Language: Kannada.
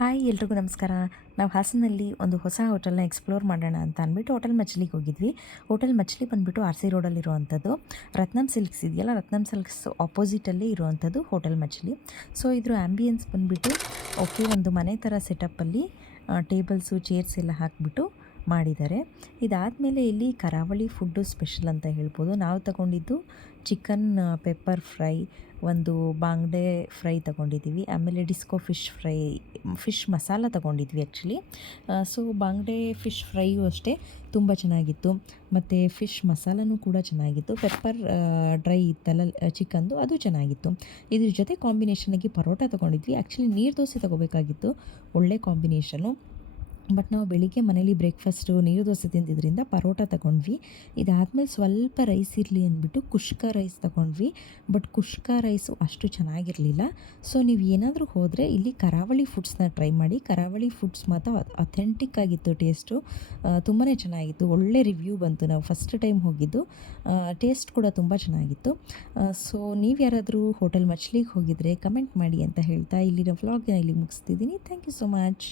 ಹಾಯ್ ಎಲ್ರಿಗೂ ನಮಸ್ಕಾರ. ನಾವು ಹಾಸನಲ್ಲಿ ಒಂದು ಹೊಸ ಹೋಟೆಲ್ನ ಎಕ್ಸ್ಪ್ಲೋರ್ ಮಾಡೋಣ ಅಂತ ಅಂದ್ಬಿಟ್ಟು ಹೋಟೆಲ್ ಮಚ್ಲಿಗೆ ಹೋಗಿದ್ವಿ. ಹೋಟೆಲ್ ಮಚ್ಲಿ ಬಂದುಬಿಟ್ಟು ಆರ್ ಸಿ ರೋಡಲ್ಲಿರುವಂಥದ್ದು. ರತ್ನಂ ಸಿಲ್ಕ್ಸ್ ಇದೆಯಲ್ಲ, ರತ್ನಂ ಸಿಲ್ಕ್ಸ್ ಆಪೋಸಿಟಲ್ಲೇ ಇರುವಂಥದ್ದು ಹೋಟೆಲ್ ಮಚ್ಲಿ. ಸೊ ಇದ್ರ ಆ್ಯಂಬಿಯನ್ಸ್ ಬಂದುಬಿಟ್ಟು ಓಕೆ, ಒಂದು ಮನೆ ಥರ ಸೆಟಪ್ಪಲ್ಲಿ ಟೇಬಲ್ಸು ಚೇರ್ಸ್ ಎಲ್ಲ ಹಾಕಿಬಿಟ್ಟು ಮಾಡಿದ್ದಾರೆ. ಇದಾದಮೇಲೆ ಇಲ್ಲಿ ಕರಾವಳಿ ಫುಡ್ಡು ಸ್ಪೆಷಲ್ ಅಂತ ಹೇಳ್ಬೋದು. ನಾವು ತಗೊಂಡಿದ್ದು ಚಿಕನ್ ಪೆಪ್ಪರ್ ಫ್ರೈ, ಒಂದು ಬಾಂಗ್ಡೆ ಫ್ರೈ ತಗೊಂಡಿದ್ದೀವಿ. ಆಮೇಲೆ ಡಿಸ್ಕೋ ಫಿಶ್ ಮಸಾಲ ತಗೊಂಡಿದ್ವಿ ಆ್ಯಕ್ಚುಲಿ. ಸೊ ಬಾಂಗ್ಡೆ ಫಿಶ್ ಫ್ರೈಯು ಅಷ್ಟೇ ತುಂಬ ಚೆನ್ನಾಗಿತ್ತು. ಮತ್ತು ಫಿಶ್ ಮಸಾಲನೂ ಕೂಡ ಚೆನ್ನಾಗಿತ್ತು. ಪೆಪ್ಪರ್ ಡ್ರೈ ಇತ್ತಲ್ಲ ಚಿಕನ್ದು, ಅದು ಚೆನ್ನಾಗಿತ್ತು. ಇದ್ರ ಜೊತೆ ಕಾಂಬಿನೇಷನಾಗಿ ಪರೋಟ ತೊಗೊಂಡಿದ್ವಿ. ಆ್ಯಕ್ಚುಲಿ ನೀರು ದೋಸೆ ತೊಗೋಬೇಕಾಗಿತ್ತು, ಒಳ್ಳೆ ಕಾಂಬಿನೇಷನು. ಬಟ್ ನಾವು ಬೆಳಿಗ್ಗೆ ಮನೇಲಿ ಬ್ರೇಕ್ಫಾಸ್ಟು ನೀರು ದೋಸೆ ತಿಂದಿದ್ದರಿಂದ ಪರೋಟ ತಗೊಂಡ್ವಿ. ಇದಾದಮೇಲೆ ಸ್ವಲ್ಪ ರೈಸ್ ಇರಲಿ ಅಂದ್ಬಿಟ್ಟು ಕುಷ್ಕ ರೈಸ್ ತಗೊಂಡ್ವಿ. ಬಟ್ ಕುಷ್ಕ ರೈಸು ಅಷ್ಟು ಚೆನ್ನಾಗಿರಲಿಲ್ಲ. ಸೊ ನೀವು ಏನಾದರೂ ಹೋದರೆ ಇಲ್ಲಿ ಕರಾವಳಿ ಫುಡ್ಸ್ನ ಟ್ರೈ ಮಾಡಿ. ಕರಾವಳಿ ಫುಡ್ಸ್ ಮಾತ್ರ ಅಥೆಂಟಿಕ್ ಆಗಿತ್ತು ಟೇಸ್ಟು. ತುಂಬಾ ಚೆನ್ನಾಗಿತ್ತು, ಒಳ್ಳೆ ರಿವ್ಯೂ ಬಂತು. ನಾವು ಫಸ್ಟ್ ಟೈಮ್ ಹೋಗಿದ್ದು, ಟೇಸ್ಟ್ ಕೂಡ ತುಂಬ ಚೆನ್ನಾಗಿತ್ತು. ಸೊ ನೀವು ಯಾರಾದರೂ ಹೋಟೆಲ್ ಮಚ್ಲಿಗೆ ಹೋಗಿದರೆ ಕಮೆಂಟ್ ಮಾಡಿ ಅಂತ ಹೇಳ್ತಾ ಇಲ್ಲಿನ ವ್ಲಾಗ್ನ ಇಲ್ಲಿ ಮುಗಿಸ್ತಿದ್ದೀನಿ. Thank you so much.